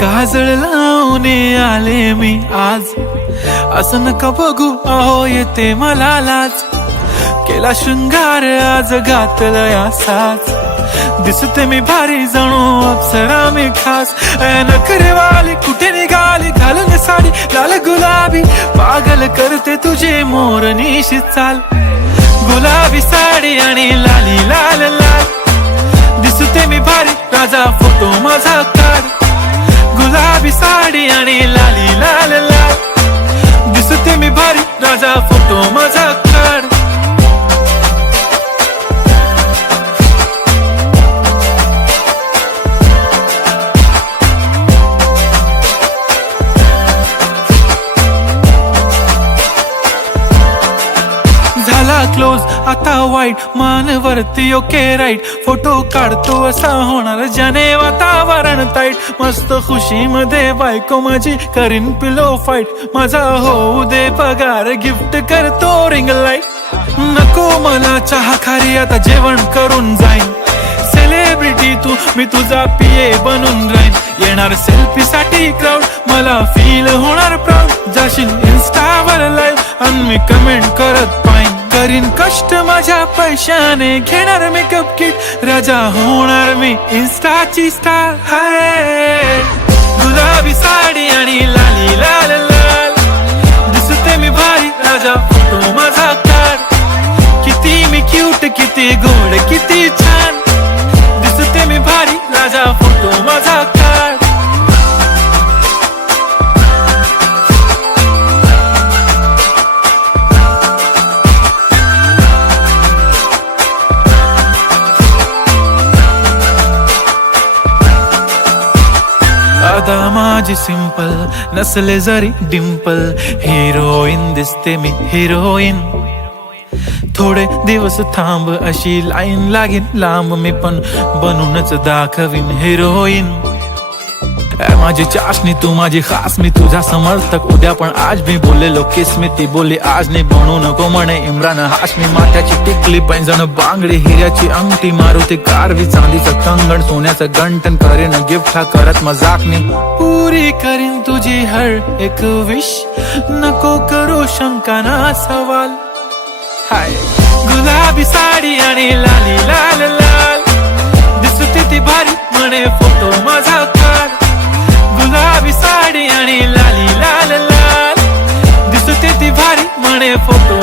काजळ लावून आले मी आज, असं नका बघू अहो येते मला लाज. केला शृंगार आज घातलं असाच, दिसते मी भारी जणू अप्सरा मी खास. नखरेवाली कुठे निघाली घालून साडी लाल गुलाबी, पागल करते तुझे मोरनीशी चाल. गुलाबी साडी आणि लाली लाल लाल, दिसते मी भारी राजा फोटो माझा काढ. गुलाबी साडी आणि लाली लाल लाल, दिसते मी भारी राजा फोटो माझा काढ. झाला क्लोज आता वाईट, मानवरती ओके राईट. फोटो काढतो असा होणार ज्याने वातावरण ताईट. मस्त खुशी मध्ये बायको माझी करीन पिलो फाईट. माझा होऊ दे पगार गिफ्ट करतो रिंग लाईट. नको मला चहा खारी आता जेवण करून जाईन. सेलिब्रिटी तू मी तुझा पिये बनून राहीन. येणार सेल्फी साठी क्राऊड मला फील होणार प्राऊड. जाशील इन्स्टावर लाईव्ह आणि मी कमेंट करत पाईन. करीन कष्ट माझ्या पैशाने घेणार मेकअप किट. राजा होणार मी इन्स्टाची स्टार. हाय गुलाबी साडी आणि लाली लाल लाल, दिसते मी भारी राजा फोटो माझा काढ. किती मी क्यूट किती गोड किती छान, दिसते मी भारी राजा फोटो माझा काढ. आता माझी सिंपल नसले जरी डिंपल, हिरोईन दिसते मी हिरोईन. थोडे दिवस थांब अशी लाईन लागेल लांब, मी पण बनूनच दाखवीन हिरोईन. माझी चाशनी तू माझी खास, मी तुझा समर्थक उद्या पण आज. मी बोललेलो किस मी ती बोलली आज नाही. बनू नको म्हणे इम्रान हाशमी. माथ्याची टिकली पैंजण बांगडी, हिऱ्याची अंगठी, मारुती कारवी, चांदीचं कंगण, सोन्याचं गंटन. करीन गिफ्ट हा करत मजाकनी. पुरी करीन तुझी हर एक विश, नको करू शंका ना सवाल. हाय गुलाबी साडी आणि लाली लाल लाल, दिसते ती भारी म्हणे फोटो माझा काढ. गुलाबी साडी आणि लाली लाल लाल, दिसते ती भारी म्हणे फोटो